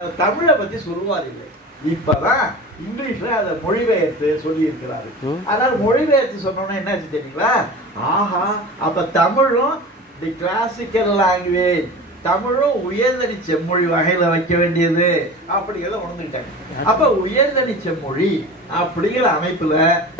தமிழை பத்தி சொல்லுவார் இல்லை இப்பதான் இங்கிலீஷ்ல அதை மொழிபெயர்த்து சொல்லி இருக்கிறாரு அதனால மொழிபெயர்த்து சொன்னோம்னா என்னாச்சு தெரியுங்களா? ஆஹா அப்ப தமிழும் தி கிளாசிக்கல் லாங்குவேஜ் தமிழும் உயர்தனி செம்மொழி வகையில வைக்க வேண்டியது. அப்படிங்கிறத உணர்ந்துக்கிட்டாங்க அப்ப உயர்தனி செம்மொழி அப்படிங்கிற அமைப்புல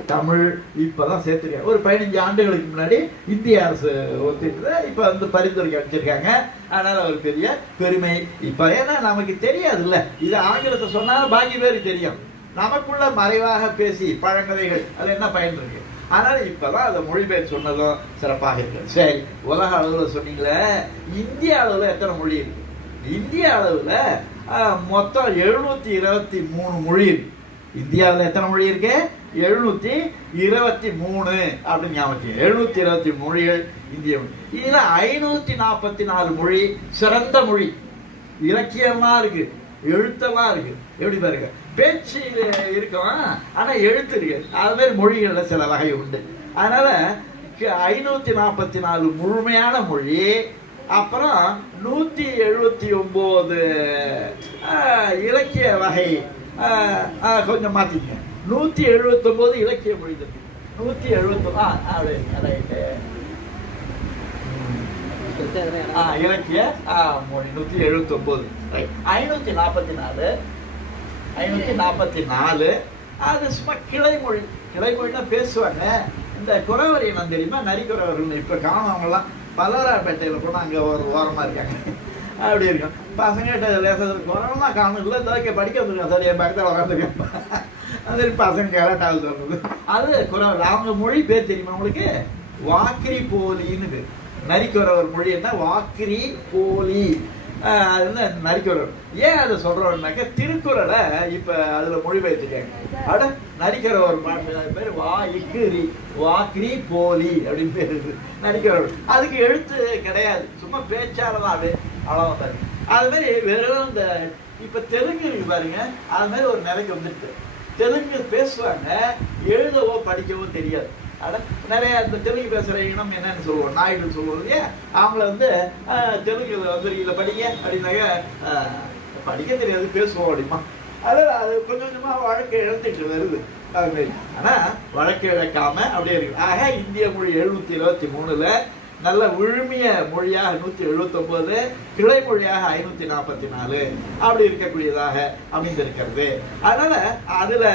தமிழ் இப்பதான் சேர்த்துருக்காங்க. ஒரு பதினஞ்சு ஆண்டுகளுக்கு முன்னாடி இந்திய அரசு ஒத்துட்டு இப்ப வந்து பரிந்துரை அடிச்சிருக்காங்க அதனால ஒரு பெரிய பெருமை. இப்ப ஏன்னா நமக்கு தெரியாதுல்ல. இது ஆங்கிலத்தை சொன்னாலும் பாக்கி பேருக்கு தெரியும். நமக்குள்ள மறைவாக பேசி பழங்கதைகள் அது என்ன பயன் இருக்கு? அதனால இப்பதான் அதை மொழிபெயர் சொன்னதும் சிறப்பாக இருக்கு. சரி உலக அளவில் சொன்னீங்களே இந்திய அளவில் எத்தனை மொழி இருக்கு? இந்திய அளவில் மொத்தம் எழுநூத்தி இருபத்தி மூணு மொழி இருக்கு. இந்தியாவில் எத்தனை மொழி இருக்கு? எழுநூத்தி இருபத்தி மூணு அப்படின்னு ஞாபகம் எழுநூத்தி இருபத்தி மொழிகள் இந்திய மொழி. இதுல ஐநூத்தி நாற்பத்தி நாலு மொழி சிறந்த மொழி. இலக்கியமா இருக்கு எழுத்தமாக இருக்கு. எப்படி பாருங்க? பேச்சு இருக்கும்? ஆனா எழுத்து இருக்கு அது மாதிரி மொழிகள்ல சில வகை உண்டு. அதனால ஐநூத்தி நாற்பத்தி நாலு முழுமையான மொழி அப்புறம் நூத்தி எழுபத்தி ஒன்பது இலக்கிய வகை கொஞ்சம் மாத்திங்க நூத்தி எழுபத்தி ஒன்பது இலக்கிய மொழி இருக்கு நூத்தி எழுபத்தி இலக்கிய மொழி நூத்தி எழுபத்தி ஒன்பது ஐநூத்தி நாற்பத்தி நாலு ஐநூற்றி நாற்பத்தி நாலு. அது சும்மா கிளைமொழி கிளைமொழினா பேசுவாங்க. இந்த குறவர் இனம் தெரியுமா? நரிக்குறவர்கள். இப்போ காணவங்களாம் பலராப்பேட்டையில் கூட அங்கே ஒரு ஓரமாக இருக்காங்க. அப்படி இருக்கும். பசங்கிட்ட லேசத்தில் குறவெல்லாம் காணும். இல்லை இந்த படிக்க வந்துருக்கான் சார்? என் பக்கத்தில் உட்காந்துருக்கேன் அது பசங்க கேரட்டாவது சொல்கிறது அது குறவர். அவங்க மொழி பேர் தெரியுமா உங்களுக்கு? வாக்கிரி போலின்னு பேர். நரிக்குறவர் மொழி என்ன? வாக்கிரி போலி அது வந்து நரிக்குறவர். ஏன் அதை சொல்றோம்னாக்க திருக்குறளை இப்ப அதுல மொழிபெயர்த்துருக்காங்க அட நரிக்கிறவர் பாட்டு அது பேர் வா இக்கிரி வாக்கிரி போலி அப்படின்னு பேர் இருக்கு. நரிக்கிறவர். அதுக்கு எழுத்து கிடையாது. சும்மா பேச்சால தான் அது அவ்வளோதான் அது மாதிரி வெறும் இந்த இப்ப தெலுங்கு பாருங்க அது மாதிரி ஒரு நிலைக்கு வந்துட்டு தெலுங்கு பேசுவாங்க எழுதவோ படிக்கவோ தெரியாது. அட நிறைய இந்த தெலுங்கு பேசுகிற இனம் என்னன்னு சொல்லுவோம். நாயுடு சொல்லுவோம் இல்லையா? அவங்கள வந்து தெலுங்கு வந்து இதில் படிங்க அப்படின்னாக்க படிக்க தெரியாது பேசுவோம் அப்படிமா. அதில் அது கொஞ்சம் கொஞ்சமாக வழக்கு இழந்துட்டு வருது. அதுமாரி ஆனால் வழக்கு இழக்காம அப்படியே இருக்கு. ஆக இந்திய மொழி எழுநூற்றி இருபத்தி மூணில் நல்ல விழுமிய மொழியாக நூற்றி எழுபத்தொன்பது கிளை மொழியாக ஐநூற்றி நாற்பத்தி நாலு. அப்படி இருக்கக்கூடியதாக அமைந்திருக்கிறது. அதனால் அதில்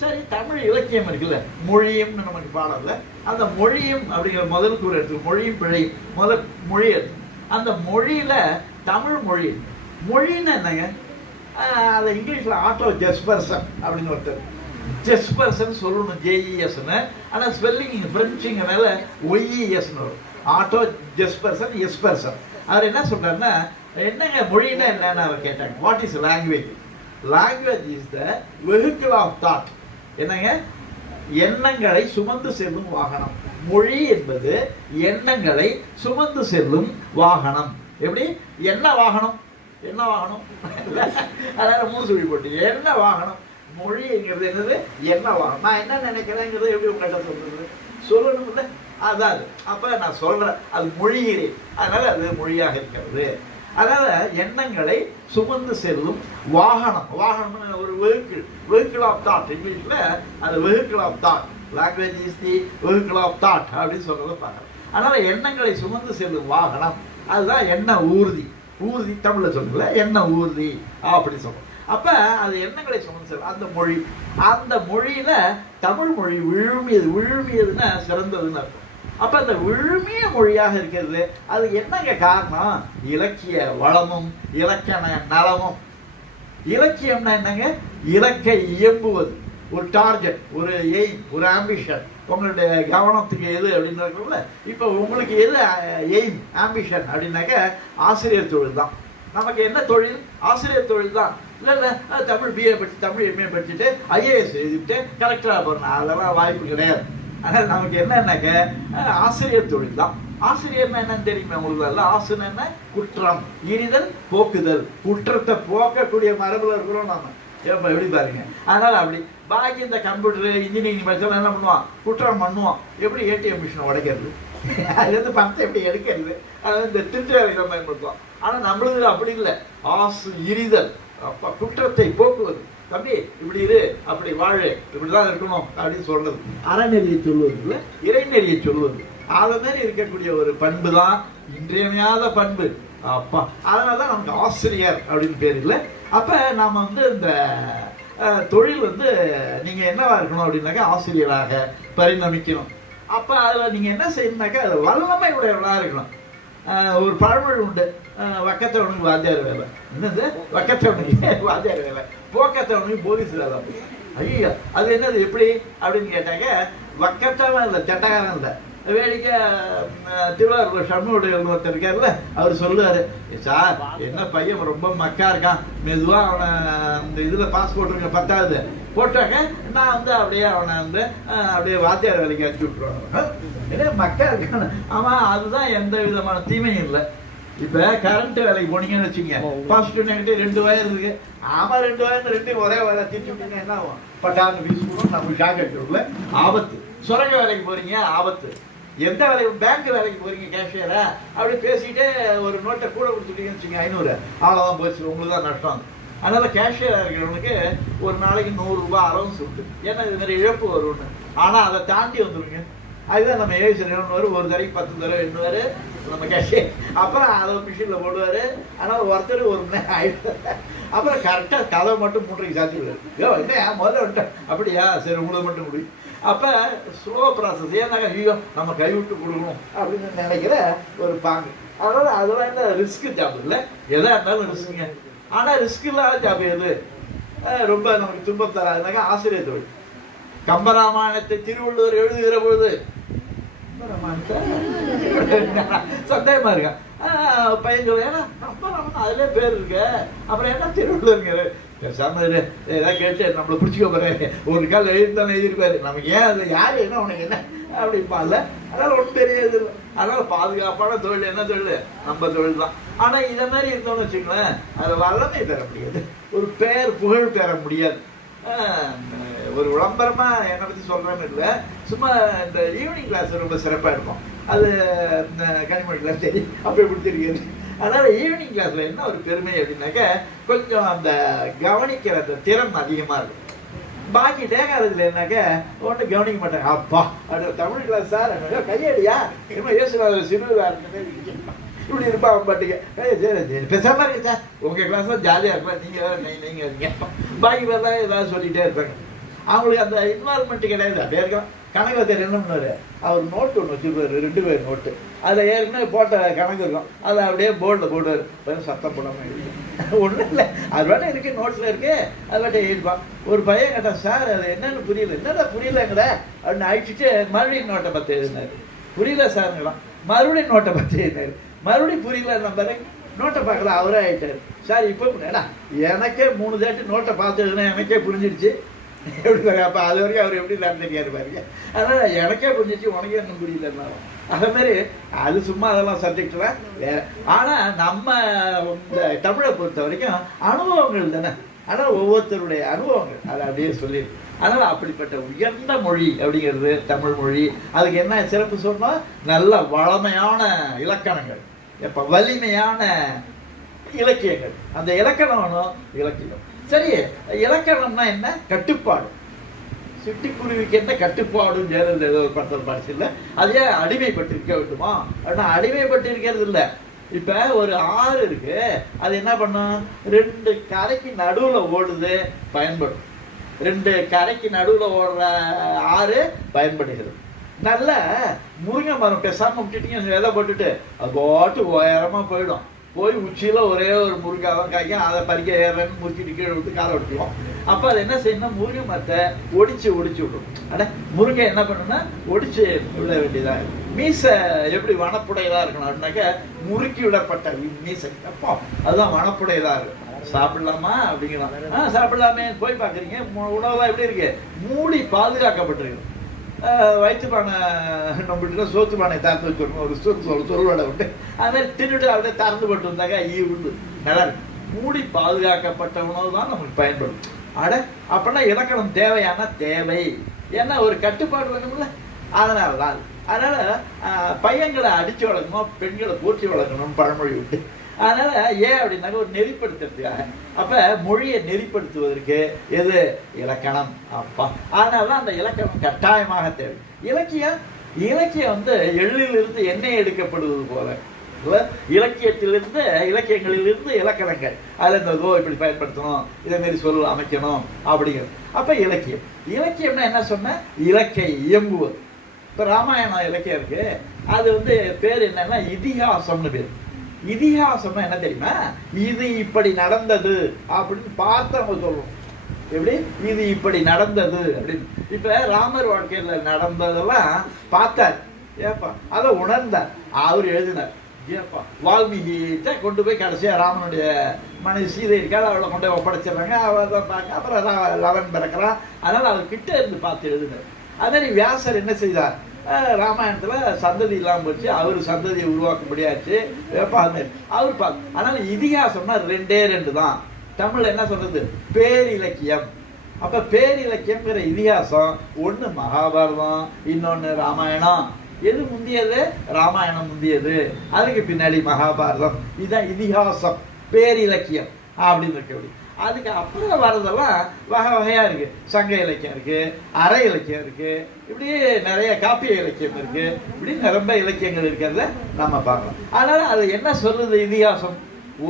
சரி தமிழ் இலக்கியம் இருக்குல்ல மொழியும்னு நமக்கு பாடம்ல அந்த மொழியும் அப்படிங்கிற முதல் கூற எடுத்து மொழியும் பிழை முதல் மொழி எடுத்து அந்த மொழியில தமிழ் மொழி மொழின்னு என்னங்க? அதை இங்கிலீஷில் ஆட்டோ ஜெஸ்பர்சன் அப்படின்னு ஒருத்தர். ஜெஸ்பர்சன் சொல்லணும் ஜேஇஎஸ்னு ஆனால் ஸ்பெல்லிங் ஃப்ரெஞ்சுங்கிறனால ஒய்இஎஸ்னு வரும். Otto Jespersen Jespersen. அவர் என்ன சொல்கிறாருன்னா என்னங்க மொழின்னா என்னன்னு அவர் கேட்டாங்க. What is language language is the vehicle of thought என்னங்க? எண்ணங்களை சுமந்து செல்லும் வாகனம். மொழி என்பது எண்ணங்களை சுமந்து செல்லும் வாகனம். எப்படி? என்ன வாகனம்? என்ன வாகனம்? அதாவது மூணு சொல்லி போட்டு. என்ன வாகனம்? மொழிங்கிறது என்னது? என்ன வாகனம். நான் என்ன நினைக்கிறேங்கிறது எப்படி உங்கள்கிட்ட சொல்றது? சொல்லணும்ல. அதான் அது. அப்போ நான் சொல்கிறேன் அது மொழிகிறேன் அதனால அது மொழியாக இருக்கிறது. அதாவது எண்ணங்களை சுமந்து செல்லும் வாகனம். வாகனம் ஒரு வெஹிக்கிள் வெஹிக்கிள் ஆஃப் தாட் இங்கிலீஷில் அது vehicle of thought language is the vehicle of thought அப்படின்னு சொல்கிறத பார்க்கலாம் அதனால் எண்ணங்களை சுமந்து செல்லும் வாகனம். அதுதான் எண்ண ஊர்தி. ஊர்தி தமிழில் சொல்லல எண்ண ஊர்தி அப்படி சொல்றோம். அப்போ அது எண்ணங்களை சுமந்து செல்லும். அந்த மொழி. அந்த மொழியில் தமிழ் மொழி விழுமியது. விழுமியதுன்னா சிறந்ததுன்னு அர்த்தம். அப்ப அந்த விழுமிய மொழியாக இருக்கிறது. அது என்னங்க காரணம்? இலக்கிய வளமும் இலக்கண நலமும். இலக்கியம்னா என்னங்க? இலக்கை இயம்புவது. ஒரு டார்கெட் ஒரு எய்ம் ஒரு ஆம்பிஷன் உங்களுடைய கவனத்துக்கு எது அப்படின்னு இருக்கும்ல இப்போ உங்களுக்கு எது எய்ம் ஆம்பிஷன் அப்படின்னாக்க ஆசிரியர் தொழில் தான். நமக்கு என்ன தொழில்? ஆசிரியர் தொழில் தான். இல்லை இல்லை தமிழ் பிஏ படிச்சு தமிழ் எம்ஏ படிச்சுட்டு ஐஏஎஸ் எழுதிட்டு கலெக்டராக போகிறேன் அதெல்லாம் வாய்ப்பு கிடையாது. ஆனால் நமக்கு என்னன்னாக்க ஆசிரியர் தொழில் தான். ஆசிரியர்னா என்னன்னு தெரியுமா உங்களுக்கு? அல்ல ஆசுன்னு என்ன குற்றம் இனிதல் போக்குதல். குற்றத்தை போக்கக்கூடிய மரபில் இருக்கிறோம் நம்ம ஏப்பா எப்படி பாருங்க? அதனால அப்படி பாக்கி இந்த கம்ப்யூட்டர் இன்ஜினியரிங் படிச்சவங்க என்ன பண்ணுவான்? குற்றம் பண்ணுவான். எப்படி ஏடிஎம் மிஷினை உடைக்கிறது? அது வந்து பணத்தை எப்படி எடுக்கிறது? அது இந்த திருட்டு வேலைகளை பயன்படுத்துவோம் ஆனால் நம்மளுது அப்படி இல்லை. ஆசு இரிதல் அப்பா குற்றத்தை போக்குவது. தம்பி இப்படி இரு அப்படி வாழு. இப்படிதான் இருக்கணும் அப்படின்னு சொல்றது. அறநெறியை சொல்வது இல்ல இறைநெறியை சொல்வது அது மாதிரி இருக்கக்கூடிய ஒரு பண்பு தான் இன்றியமையாத பண்பு. அப்பா அதனால தான் நமக்கு ஆசிரியர் அப்படின்னு பேர் இல்லை. அப்ப நாம வந்து இந்த தொழில் வந்து நீங்க என்னவா இருக்கணும் அப்படின்னாக்கா ஆசிரியராக பரிணமிக்கணும். அப்ப அதுல நீங்க என்ன செய்யணும்னாக்கா அது வல்லமை உடையவளா இருக்கணும். ஒரு பழமொழி உண்டு. வக்கத்தவனுக்கு வாத்தியார் வேலை. என்னது? வக்கத்தவனுக்கு வாத்தியார் வேலை. போலீஸ் வேலை ஐயோ அது என்னது எப்படி அப்படின்னு கேட்டாக்க வக்கத்தவன் இல்லை சட்டக்காரன் இல்லை. வேடிக்கை திருவாரூர் ஷண்முடைய ஒருத்தர் இருக்கார்ல அவர் சொல்லுவாரு சார் என்ன பையன் ரொம்ப மக்கா இருக்கான். மெதுவா அவனை அந்த இதுல பாஸ்போர்ட் இருக்க பத்தாவது போட்டாங்க நான் வந்து அப்படியே அவனை வந்து அப்படியே வாத்தியார் வேலைக்கு அனுப்பிச்சு விட்டுருவாங்க என்ன மக்கா இருக்கான் ஆமா அதுதான் எந்த விதமான தீமையும் இல்லை. இப்ப கரண்ட் வேலைக்கு போனீங்கன்னு வச்சுங்க பாசிட்டிவ் நெகட்டிவ் ரெண்டு வயர் இருக்கு. ஆமா ரெண்டு வயர் ரெண்டு ஒரே வயரை திட்டு விட்டீங்க என்ன ஆகும்? பட்டான்னு வீசி விடும் நம்ம ஷாக் அடிச்சுடல ஆபத்து. சுரங்க வேலைக்கு போறீங்க ஆபத்து. எந்த வேலைக்கு பேங்க் வேலைக்கு போறீங்க கேஷியரா அப்படி பேசிட்டே ஒரு நோட்டை கூட கொடுத்துட்டீங்கன்னு வச்சுங்க ஐநூறு. அவ்வளோதான் போச்சு உங்களுக்கு தான் நஷ்டம். அதனால கேஷியராக இருக்கிறவனுக்கு ஒரு நாளைக்கு நூறு ரூபாய் அலவன்ஸ் உண்டு. ஏன்னா இது மாதிரி இழப்பு வரும்னு. ஆனா அதை தாண்டி வந்துருங்க அதுதான் நம்ம வரும். ஒரு தடவைக்கு பத்து தடவை எண்ணுவாரு நம்ம கேஷியர் அப்புறம் அதை மிஷினில் போடுவார் ஆனால் ஒருத்தர் ஒரு மணி நேரம் அப்புறம் கரெக்டாக கதவை மட்டும் மூன்றைக்கு சாத்திடுவார் ஐயோ என்ன முதல்ல விட்டேன் அப்படியா? சரி உங்களுக்கு மட்டும் முடியும் அப்போ ஸ்லோ ப்ராசஸ் ஏன்னாக்கா ஐயோ நம்ம கைவிட்டு கொடுக்கணும் அப்படின்னு நினைக்கிற ஒரு பாங்கு அதனால் அதெல்லாம் என்ன ரிஸ்க்கு ஜாப் இல்லை. எதாக இருந்தாலும் ரிஸ்க்குங்க ஆனால் ரிஸ்க் இல்லாத ஜாப் எது? ரொம்ப நமக்கு துன்பம் தராதுனாக்கா ஆசிரியர் தொழில். கம்பராமாயணத்தை திருவள்ளுவர் எழுதுகிற பொழுது சந்தேகமா இருக்கா பையன் சொல்ல ஏன்னா கம்பராமாயணம் அதுலேயே பேர் இருக்கு அப்புறம் என்ன திருவள்ளுவருங்க பேசாம ஏதாவது கேட்டு நம்மளை பிடிச்சிக்க போறேன் ஒரு கால் எழுதித்தானே எழுதியிருப்பாரு நமக்கு ஏன் அது யாரு என்ன உனக்கு என்ன அப்படிப்பால அதனால ஒன்றும் தெரியாது இல்லை அதனால பாதுகாப்பான தொழில் என்ன தொழில் நம்ம தொழில் தான் ஆனா இதை மாதிரி இருந்தோம்னு வச்சுக்கோங்களேன் அது வல்லமை பெற முடியாது ஒரு பெயர் புகழ் பெற முடியாது ஒரு விளம்பரமாக என்னை பற்றி சொல்கிறேன்னு இல்லை. சும்மா இந்த ஈவினிங் கிளாஸ் ரொம்ப சிறப்பாக இருக்கும். அது இந்த கனிமொழி சரி அப்படி கொடுத்துருக்கிறது அதனால் ஈவினிங் கிளாஸில் என்ன ஒரு பெருமை அப்படின்னாக்க கொஞ்சம் அந்த கவனிக்கிற அந்த திறன் அதிகமாக இருக்கும். பாக்கி தேகாரத்தில் என்னாக்க ஒன்றும் கவனிக்க மாட்டாங்க. அப்பா அது தமிழ் கிளாஸ் சார் கையடியா? இன்னும் இயேசுநாதர் சிறுவராக இப்படி இருப்பா பாட்டுக்கு. சரி சரி பேசாமல் இருக்கு சார் உங்கள் கிளாஸ் தான் ஜாலியாக இருப்பேன் நீங்க வேற நீ இருக்கீங்க பாக்கி பார்த்தா ஏதாவது சொல்லிகிட்டே இருப்பாங்க. அவங்களுக்கு அந்த இன்வால்மெண்ட் கிடையாது. அப்படியே இருக்கும் கணக்கு என்ன பண்ணுவார்? அவர் நோட்டு ஒன்று வச்சுருப்பார். ரெண்டு பேர் நோட்டு அதில் ஏற்கனவே போட்ட கணக்கு இருக்கும். அதை அப்படியே போர்டில் போடுவார். கொஞ்சம் சத்தம் போடாமல் ஒன்றும் இல்லை. அது வேணா இருக்கு. நோட்டில் இருக்கு. அது வேட்டை எழுதிப்பான். ஒரு பையன் கேட்டான் சார் அது என்னென்னு புரியல. என்னடா புரியலங்கிற அப்படின்னு அழிச்சிட்டு மறுபடியும் நோட்டை பற்றி எழுதினார். புரியல சாருங்களாம் மறுபடியும் நோட்டை பற்றி எழுதினார். மறுபடியும் புரியல நம்பரை நோட்டை பார்க்கல. அவரே ஆயிட்டாரு. சார் இப்போ என்னடா எனக்கே மூணு தேட்டி நோட்டை பார்த்து எழுதுனா எனக்கே புரிஞ்சிடுச்சு எப்படி பாருங்க அப்போ அது வரைக்கும் அவர் எப்படி நான் தெரியாது பாருங்க. அதனால் எனக்கே புரிஞ்சிச்சு உனக்கே இன்னும் புரியலன்னா அதே மாதிரி அது சும்மா அதெல்லாம் சப்ஜெக்ட்லாம் வேற. ஆனால் நம்ம இந்த தமிழை பொறுத்த வரைக்கும் அனுபவங்கள் தானே. ஆனால் ஒவ்வொருத்தருடைய அனுபவங்கள். அதை அப்படியே சொல்லி அதனால் அப்படிப்பட்ட உயர்ந்த மொழி அப்படிங்கிறது தமிழ் மொழி. அதுக்கு என்ன சிறப்பு சொன்னால் நல்ல வளமையான இலக்கணங்கள். எப்போ? வலிமையான இலக்கியங்கள். அந்த இலக்கணம் இலக்கியம். சரி இலக்கணம்னா என்ன? கட்டுப்பாடு. சிட்டுக்குருவிக்கு என்ன கட்டுப்பாடுன்னு ஜெயலலிதா ஏதோ ஒரு படத்தில் படிச்சில்ல அதே அடிமைப்பட்டிருக்க வேண்டுமா? அப்படின்னா அடிமைப்பட்டிருக்கிறது இல்லை. இப்போ ஒரு ஆறு இருக்கு. அது என்ன பண்ணும்? ரெண்டு கரைக்கு நடுவில் ஓடுது பயன்படும். ரெண்டு கரைக்கு நடுவில் ஓடுற ஆறு பயன்படுகிறது. நல்ல முருங்கை மரம் பெசாமல் விட்டுட்டீங்க விதை போட்டுட்டு? அது பாட்டு உயரமாக போயிடும். போய் உச்சியில் ஒரே ஒரு முருங்கை தான் காய்க்கும் அதை பறிக்க ஏறன்னு முறுக்கிட்டு கீழே விட்டு காலை விட்டுருவோம் அப்போ அது என்ன செய்யணும் முருங்கை மரத்தை ஒடிச்சு ஒடிச்சு விடும். அட முருங்கை என்ன பண்ணுன்னா ஒடிச்சு விட வேண்டியதாக மீசை எப்படி வனப்புடையதாக இருக்கணும் அப்படின்னாக்க முறுக்கி விடப்பட்ட மீசை. அப்போ அதுதான் வனப்புடையதாக இருக்கும். சாப்பிடலாமா? அப்படிங்கிறாங்க ஆ சாப்பிடலாமே. போய் பார்க்குறீங்க. மு- உணவெல்லாம் எப்படி இருக்கு? மூடி பாதுகாக்கப்பட்டிருக்கு. வயிற்று பானை நம்மகிட்ட சோத்து பானை திறந்து வச்சிருக்கோம் ஒரு சொல் சொல் சொல்வடை விட்டு அது தின்னுட்டு அப்படியே திறந்து போட்டு வந்தாங்க ஈ உண்டு. நல்லா மூடி பாதுகாக்கப்பட்ட உணவு தான் நமக்கு பயன்படும். அட அப்படின்னா இலக்கணம் தேவையான தேவை. ஏன்னா ஒரு கட்டுப்பாடு வேணும்ல. அதனால தான் அதனால் பையன்களை அடித்து வளர்க்கணும் பெண்களை போற்றி வளர்க்கணும் பழமொழி விட்டு அதனால ஏன் அப்படின்னாக்க ஒரு நெறிப்படுத்துறதுக்காக. அப்ப மொழியை நெறிப்படுத்துவதற்கு எது? இலக்கணம். அப்பா. அதனால அந்த இலக்கணம் கட்டாயமாக தேவை. இலக்கியம் இலக்கியம் வந்து எள்ளிலிருந்து எண்ணெய் எடுக்கப்படுவது போல. இலக்கியத்திலிருந்து இலக்கியங்களிலிருந்து இலக்கணங்கள். அதில் இந்த கோ இப்படி பயன்படுத்தணும் இதே மாரி சொல் அமைக்கணும் அப்படிங்கிறது. அப்போ இலக்கியம். இலக்கியம்னா என்ன சொன்ன? இலக்கை இயம்புவது இப்போ ராமாயணம் இலக்கியம் இருக்குது அது வந்து பேர் என்னன்னா இதிகாசம்னு பேர். இதிகாசம்னா என்ன தெரியுமா? இது இப்படி நடந்தது அப்படின்னு பார்த்தவங்க சொல்லுவோம். எப்படி? இது இப்படி நடந்தது அப்படின்னு. இப்போ ராமர் வாழ்க்கையில் நடந்ததெல்லாம் பார்த்தார். ஏப்பா அதை உணர்ந்தார். அவர் எழுதினார். ஏப்பா வால்மீகிட்ட கொண்டு போய் கடைசியாக ராமனுடைய மனைவி சீதை இருக்காள் அவளை கொண்டு போய் ஒப்படைச்சிடுறாங்க. அவள் தான் பார்க்க அப்புறம் லவன் பிறக்கிறான். அதனால் அவர் கிட்டே இருந்து பார்த்து எழுதினார். அதே வியாசர் என்ன செய்தார்? ராமாயணத்தில் சந்ததி இல்லாமல் போச்சு. அவர் சந்ததியை உருவாக்க முடியாச்சு ஏப்பா அவர் பார்த்து அதனால் இதிகாசம்னா ரெண்டே ரெண்டு தான். தமிழில் என்ன சொல்கிறது பேரிலக்கியம். அப்போ பேரிலக்கியம்ங்கிற இதிகாசம் ஒன்று மகாபாரதம் இன்னொன்று ராமாயணம். எது முந்தியது? ராமாயணம் முந்தியது. அதுக்கு பின்னாடி மகாபாரதம். இதுதான் இதிகாசம். பேரிலக்கியம். அப்படின்னு இருக்கபடி அதுக்கு அப்புறம் வர்றதெல்லாம் வகை வகையாக இருக்குது சங்க இலக்கியம் இருக்குது அரை இலக்கியம் இருக்குது இப்படியே நிறைய காப்பிய இலக்கியம் இருக்குது இப்படி நிரம்ப இலக்கியங்கள் இருக்கிறத நம்ம பார்க்கலாம். ஆனால் அது என்ன சொல்லுது இதிகாசம்?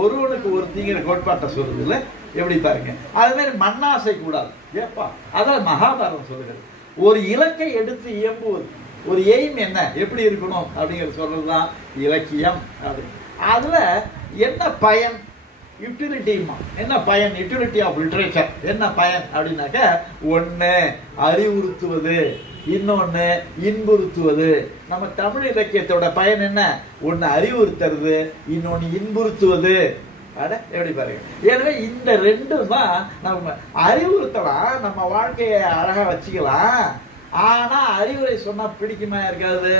ஒருவனுக்கு ஒருத்திங்கிற கோட்பாட்டை சொல்லுது எப்படி பாருங்க? அதுமாரி மண்ணாசை கூடாது. ஏப்பா அதான் மகாபாரதம் சொல்லுகிறது. ஒரு இலக்கை எடுத்து இயம்புவது ஒரு எய்ம் என்ன? எப்படி இருக்கணும்? அப்படிங்கிற சொல்றதுதான் இலக்கியம். அப்படி அதில் என்ன பயன்? யூட்டிலிட்டிமா என்ன பயன்? யூட்டிலிட்டி ஆஃப் லிட்ரேச்சர் என்ன பயன் அப்படின்னாக்க ஒன்று அறிவுறுத்துவது இன்னொன்று இன்புறுத்துவது. நம்ம தமிழ் இலக்கியத்தோட பயன் என்ன? ஒன்று அறிவுறுத்துறது இன்னொன்று இன்புறுத்துவது. அட எப்படி பாருங்க. எனவே இந்த ரெண்டும் தான் நம்ம அறிவுறுத்தலாம் நம்ம வாழ்க்கையை அழகாக வச்சுக்கலாம். ஆனால் அறிவுரை சொன்னால் பிடிக்குமா இருக்காது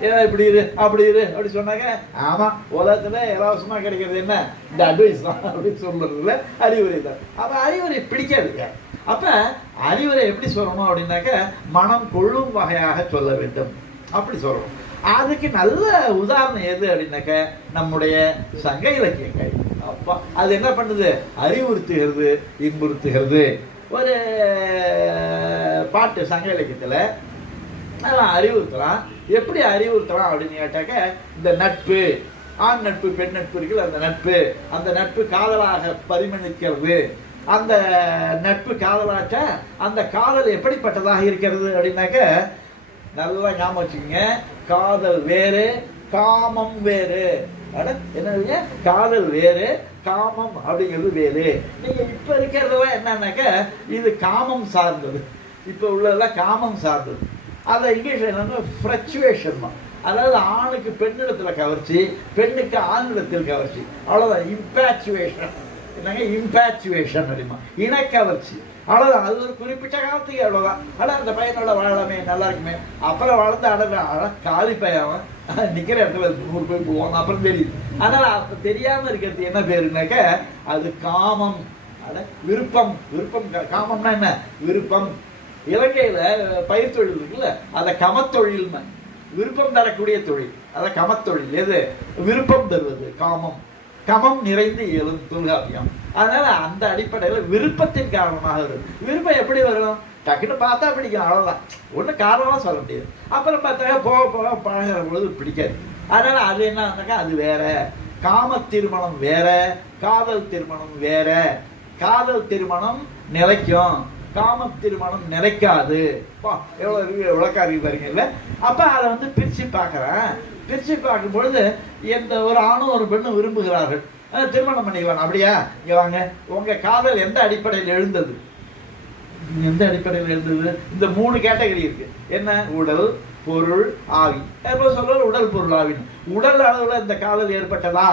ஏன் இப்படி இரு அப்படி இரு அப்படி சொன்னாங்க. ஆமா. உலகத்துல இலவசமா கிடைக்கிறது என்ன? இந்த அட்வைஸ் தான் அப்படின்னு சொல்றதுல அறிவுரை தான். அப்ப அறிவுரை பிடிக்காதுங்க அப்ப அறிவுரை எப்படி சொல்லணும் அப்படின்னாக்க மனம் கொள்ளும் வகையாக சொல்ல வேண்டும். அப்படி சொல்லணும். அதுக்கு நல்ல உதாரணம் எது அப்படின்னாக்க நம்முடைய சங்க இலக்கியங்கள். அப்பா அது என்ன பண்ணுது? அறிவுறுத்துகிறது இன்புறுத்துகிறது. ஒரு பாட்டு சங்க இலக்கியத்துல அதெல்லாம் அறிவுறுத்தலாம். எப்படி அறிவுறுத்தலாம் அப்படின்னு கேட்டாக்க இந்த நட்பு ஆண் நட்பு பெண் நட்பு இருக்குது அந்த நட்பு. அந்த நட்பு காதலாக பரிமணிக்கிறது அந்த நட்பு காதலாச்சா அந்த காதல் எப்படிப்பட்டதாக இருக்கிறது அப்படின்னாக்க நல்லா ஞாபகம் வச்சுக்கோங்க. காதல் வேறு காமம் வேறு. அட காதல் வேறு காமம் அப்படிங்கிறது வேறு. நீங்கள் இப்போ இருக்கிறதெல்லாம் என்னன்னாக்க இது காமம் சார்ந்தது. இப்போ உள்ளதெல்லாம் காமம் சார்ந்தது. அதை இங்கிலீஷ் என்னன்னா ஃப்ளக்சுவேஷன் தான் அதாவது ஆணுக்கு பெண்ணிடத்தில் கவர்ச்சி பெண்ணுக்கு ஆணிடத்தில் கவர்ச்சி. அவ்வளோதான் இம்பேச்சுவேஷன் என்னங்க? இம்பேச்சுவேஷன் அப்படிமா இனக்கவர்ச்சி. அவ்வளோதான் அது ஒரு குறிப்பிட்ட காலத்துக்கு அவ்வளோதான் ஆனால் அந்த பையனோட வாழலாமே நல்லா இருக்குமே. அப்புறம் வளர்ந்து அட ஆனால் காலி பையன் நிற்கிற இடத்துல நூறு போய் போவாங்க அப்புறம் தெரியுது அதனால் அப்போ தெரியாமல் இருக்கிறது என்ன பேருனாக்க அது காமம். அட விருப்பம். விருப்பம் காமம்னா என்ன? விருப்பம். இலங்கையில பயிர் தொழில் இருக்குல்ல அதை கமத்தொழில் விருப்பம் தரக்கூடிய தொழில். அதை கமத்தொழில். எது? விருப்பம் தருவது காமம். கமம் நிறைந்து எழும் தொல்காப்பியம். அதனால அந்த அடிப்படையில் விருப்பத்தின் காரணமாக வரும். விருப்பம் எப்படி வரும்? டக்குன்னு பார்த்தா பிடிக்கும் அவ்வளோதான் ஒன்றும் காரணமாக சொல்ல முடியாது. அப்புறம் பார்த்தாக்கா போக போக பழகிற பொழுது பிடிக்காது. அதனால அது என்னன்னாக்கா அது வேற. காம திருமணம் வேற. காதல் திருமணம் வேற. காதல் திருமணம் நிலைக்கும். காம திருமணம் நிலைக்காது பா எவ்வளோ இருக்கு விளக்காரி பாருங்கல்ல அப்ப அதை வந்து பிரிச்சு பார்க்கறேன். பிரிச்சு பார்க்கும் பொழுது எந்த ஒரு ஆணும் ஒரு பெண்ணும் விரும்புகிறார்கள். திருமணம் பண்ணிக்கலாம். அப்படியா? இங்க வாங்க. உங்க காதல் எந்த அடிப்படையில் எழுந்தது? எந்த அடிப்படையில் எழுந்தது? இந்த மூணு கேட்டகரி இருக்கு. என்ன? உடல் பொருள் ஆவி. எப்போ சொல்றது உடல் பொருள் ஆவின்னு. உடல் அளவில் இந்த காதல் ஏற்பட்டதா?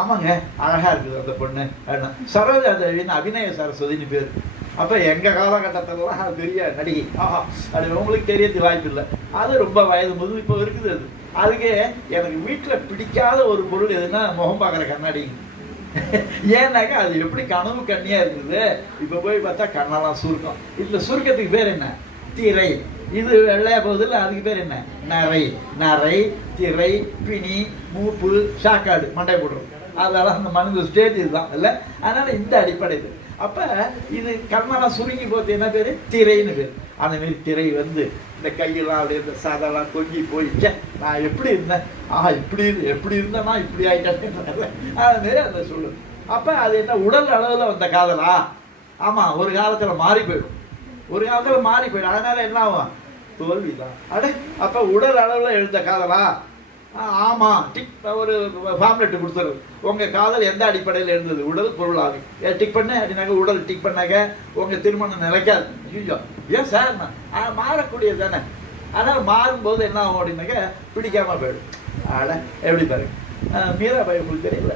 ஆமாங்க. அழகா இருக்குது அந்த பொண்ணு. அப்படின்னா. சரோஜா தேவின்னு அபிநய சரஸ்வதினு பேர். அப்ப எங்க காலகட்டத்திலலாம் பெரிய நடிகை. ஆஹா அது உங்களுக்கு தெரியறது வாய்ப்பு இல்லை அது ரொம்ப வயது முது இப்போ இருக்குது அது. அதுக்கு எனக்கு வீட்டில் பிடிக்காத ஒரு பொருள் எதுனா முகம் பார்க்குற கண்ணாடி. ஏன்னாக்கா அது எப்படி கனவு கண்ணியா இருக்குது? இப்போ போய் பார்த்தா கண்ணெல்லாம் சுருக்கம். இதில் சுருக்கத்துக்கு பேர் என்ன? திரை. இது வெள்ளையா போகுதுல அதுக்கு பேர் என்ன? நரை. நரை திரை பிணி மூப்பு சாக்காடு மண்டை போடுறோம் அதெல்லாம் அந்த மனித ஸ்டேஜ் இதுதான் இல்லை? அதனால இந்த அடிப்படை இது. அப்போ இது கண்ணெல்லாம் சுருங்கி போச்சு என்ன பேர்? திரைன்னு பேர். அந்த மாரி திரை வந்து இந்த கையெல்லாம் அப்படியே இந்த சாதெல்லாம் கொஞ்சி போயிச்சே நான் எப்படி இருந்தேன்? ஆஹா இப்படி இரு- எப்படி இருந்தேன்னா இப்படி ஆகிட்டேன் அது மாரி அந்த சொல்லு. அப்போ அது என்ன உடல் அளவில் வந்த காதலா? ஆமாம் ஒரு காலத்தில் மாறி போயிடும். ஒரு காலத்தில் மாறி போயிடும். அதனால என்ன ஆகும்? தோல்விதான். அட அப்போ உடல் அளவில் எழுந்த காதலா? ஆமாம் ஆமா. டிக் ஒரு ஃபார்ம்லெட் கொடுத்துரு. உங்க காதல் எந்த அடிப்படையில் இருந்தது? உடல் பொருள் ஆகும் டிக் பண்ண? அப்படின்னாக்க உடல் டிக் பண்ணாக்க உங்க திருமணம் நிலைக்காது. ஐயோ. ஏன் சார்? நான் மாறக்கூடியது தானே. ஆனால் மாறும்போது என்ன ஆகும் அப்படின்னாக்க பிடிக்காம போயிடும். அட எப்படி பாருங்க ஆ, மீராபாய் உங்களுக்கு தெரியல?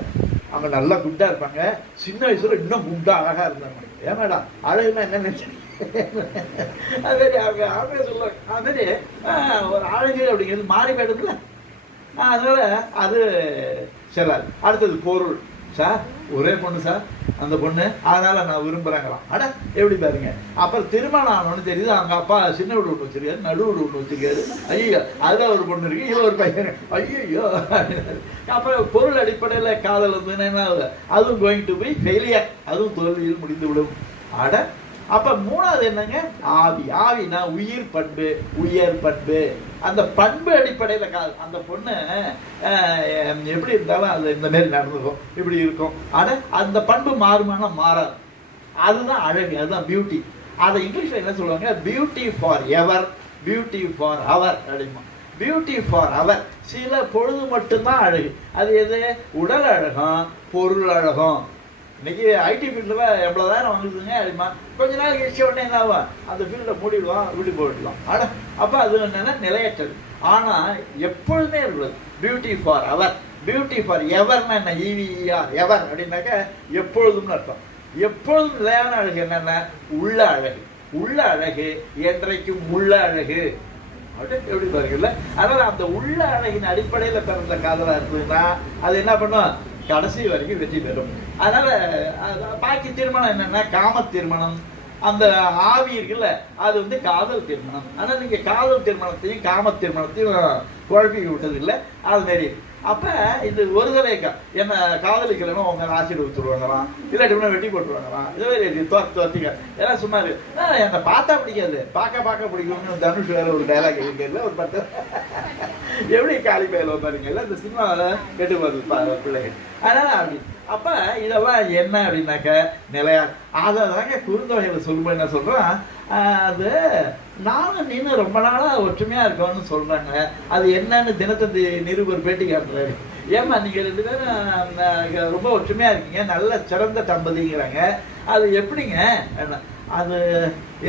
அவங்க நல்லா குண்டா இருப்பாங்க. சின்ன வயசுல இன்னும் குண்டா அழகா இருந்தாங்க. ஏன் மேடம்? அழகுனா என்ன நினைச்சீங்க அது மாதிரி அவங்க அவங்க சொல்லுவாங்க. அது மாதிரி ஒரு அழகு அப்படிங்கிறது மாறி போயிடுதுல்ல அதனால் அது செல்லாது அடுத்தது பொருள். சார் ஒரே பொண்ணு சார் அந்த பொண்ணு அதனால் நான் விரும்புகிறாங்களாம் அட எப்படி பாருங்க அப்புறம் திருமணம் ஆனோன்னு தெரியுது அவங்க அப்பா சின்ன வீடு ஒன்று வச்சிருக்காரு நடு வீடு ஒன்று வச்சிருக்காரு. ஐயோ அதில் ஒரு பொண்ணு இருக்கு இது ஒரு பையன் ஐயோ அப்புறம் பொருள் அடிப்படையில் காதல் இருந்ததுன்னா என்ன ஆகுது? அதுவும் கோயிங் டு பி ஃபெயிலியர் அதுவும் தோல்வியில் முடிந்து விடும் அட அப்போ மூணாவது என்னங்க? ஆவி. ஆவினா உயிர் பண்பு உயர் பண்பு. அந்த பண்பு அடிப்படையில் கா- அந்த பொண்ணு எப்படி இருந்தாலும் அது இந்த மாரி நடந்துக்கும். இப்படி இருக்கும். ஆனால் அந்த பண்பு மாறுமானா மாறாது. அதுதான் அழகு அதுதான் பியூட்டி அதை இங்கிலீஷில் என்ன சொல்லுவாங்க? Beauty for ever beauty for our அப்படிமா. பியூட்டி ஃபார் அவர் சில பொழுது மட்டும்தான் அழகு. அது எது? உடல் அழகும் பொருள் அழகும். இன்னைக்கு ஐடி ஃபீல்டில் எவ்வளோதான் வந்துருக்குங்க அப்படிமா. கொஞ்ச நாள் கழிச்ச உடனே என்ன ஆகும்? அந்த ஃபீல்டை மூடிடுவான் வீட்டுக்கு போயிடலாம். ஆனால் அப்போ அது என்னென்னா நிலையற்றது. ஆனால் எப்பொழுதுமே இருக்கிறது beauty for our beauty for எவர்னா என்ன? இவிஆர் எவர் அப்படின்னாக்க எப்பொழுதும்னு அர்த்தம். எப்பொழுதும் நிலையான அழகு என்னென்ன உள்ள அழகு. உள்ள அழகு என்றைக்கும் உள்ள அழகு. அப்படின்னு எப்படி பாருங்கல்ல அதனால் அந்த உள்ள அழகின் அடிப்படையில் பிறந்த காதலாக இருந்ததுன்னா அது என்ன பண்ணும்? கடைசி வரைக்கும் வெற்றி பெறும். அதனால பாக்கி திருமணம் என்னன்னா காம திருமணம். அந்த ஆவி இருக்குல்ல அது வந்து காதல் திருமணம். ஆனால் நீங்கள் காதல் திருமணத்தையும் காம திருமணத்தையும் குழப்பி விட்டது இல்லை அது மாரி அப்ப இது ஒரு தலைக்கா என்ன காதலிக்கலன்னா உங்க ஆசிரியர் ஊத்துருவாங்களாம் இல்லாட்டி இன்னும் வெட்டி போட்டுருவாங்களாம்? இதே மாதிரி தோத்து தோத்திங்க சும்மா என்ன என்னை பார்த்தா பிடிக்காது. பார்க்க பார்க்க பிடிக்கும்னு தனுஷ் வேற ஒரு டைலாக் இருக்குல்ல ஒரு பத்து. எப்படி காலி பயில வந்தாருங்கல்ல இந்த சினிமாவில் கெட்டு போகுது பிள்ளைகள். அதனால அப்படி. அப்ப இதெல்லாம் என்ன அப்படின்னாக்க நிலையா அதை தாங்க குறுந்தொகையில் சொல்லும்போது என்ன சொல்றான்? அது நானும் நீனும் ரொம்ப நாளாக ஒற்றுமையாக இருக்கோம்னு சொல்கிறாங்க அது என்னன்னு தினத்தந்தி நிருபர் பேட்டி காட்டுறாரு. ஏம்மா நீங்கள் ரெண்டு பேரும் ரொம்ப ஒற்றுமையாக இருக்கீங்க நல்ல சிறந்த தம்பதிங்கிறாங்க. அது எப்படிங்க? என்ன, அது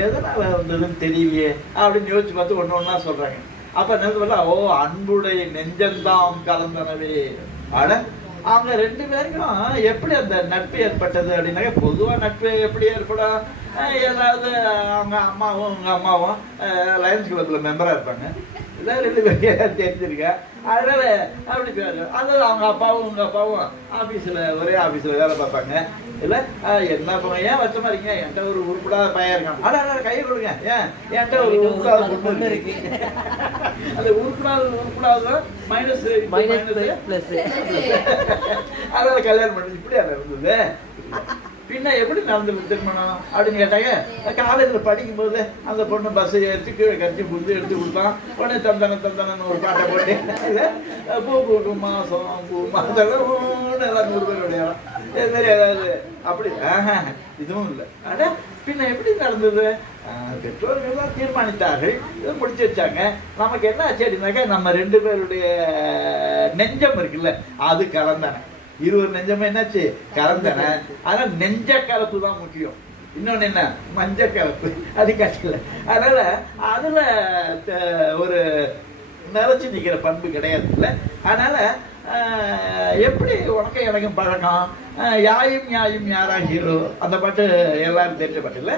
எதனால் வந்ததுன்னு தெரியலையே அப்படின்னு யோசிச்சு பார்த்து ஒன்று ஒன்றா சொல்கிறாங்க அப்போ என்ன ஓ அன்புடைய நெஞ்சந்தாம் கலந்தனவே. அட அவங்க ரெண்டு பேருக்கும் எப்படி அந்த நட்பு ஏற்பட்டது அப்படின்னாக்க பொதுவாக நட்பு எப்படி ஏற்படும்? ஏதாவது அவங்க அம்மாவும் உங்க அம்மாவும் லயன்ஸ் கிளப்ல மெம்பரா இருப்பாங்க. இதான் ரெண்டு பேரும் தெரிஞ்சிருக்க. அதனால அப்படி பேரு. அது அவங்க அப்பாவும் உங்க அப்பாவும் ஆபீஸ்ல ஒரே ஆபீஸ்ல வேலை பார்ப்பாங்க. இல்ல என்ன பண்ண ஏன் வச்சமா இருக்கீங்க? என்கிட்ட ஒரு உருப்படாத பையன் இருக்கான். அட, கையை கொடுங்க. ஏன் என்கிட்ட ஒரு உருப்படாத பொண்ணு இருக்கு. அந்த உருப்படாத உருப்படாத மைனஸ் மைனஸ் அதனால கல்யாணம் பண்ணி இப்படியா நடந்தது பின்ன எப்படி நடந்து திருமணம் அப்படின்னு கேட்டாங்க. காலேஜில் படிக்கும்போது அந்த பொண்ணு பஸ் ஏற்றி கீழே கட்டி கொடுத்து எடுத்து கொடுத்தான். உடனே தந்தன தந்தனன்னு ஒரு பாட்டை போட்டு இல்ல, பூ பூக்கும் மாதம் பூ மாதம் எல்லாம் நூறு பேர் விளையாடும் இது ஏதாவது அப்படி ஆஹா, இதுவும் இல்லை. ஆனால் பின்ன எப்படி நடந்தது? பெற்றோர்கள் தான் தீர்மானித்தார்கள். இதை முடிச்சு வச்சாங்க. நமக்கு என்ன ஆச்சு அப்படின்னாக்கா நம்ம ரெண்டு பேருடைய நெஞ்சம் இருக்குல்ல அது கலந்தானே. இருவர் நெஞ்சம் என்னாச்சு? கலந்தன. ஆனா நெஞ்ச கலப்பு தான் முக்கியம். இன்னொன்னு என்ன? மஞ்ச கலப்பு அது கஷ்டம் அதனால அதுல ஒரு நிலைச்சு நிக்கிற பண்பு கிடையாது இல்ல அதனால எப்படி உனக்கு எனக்கும் பழக்கம்? யாயும் யாயும் யாரா ஹீரோ அந்த பாட்டு எல்லாரும் தெரிஞ்ச பாட்டு இல்ல?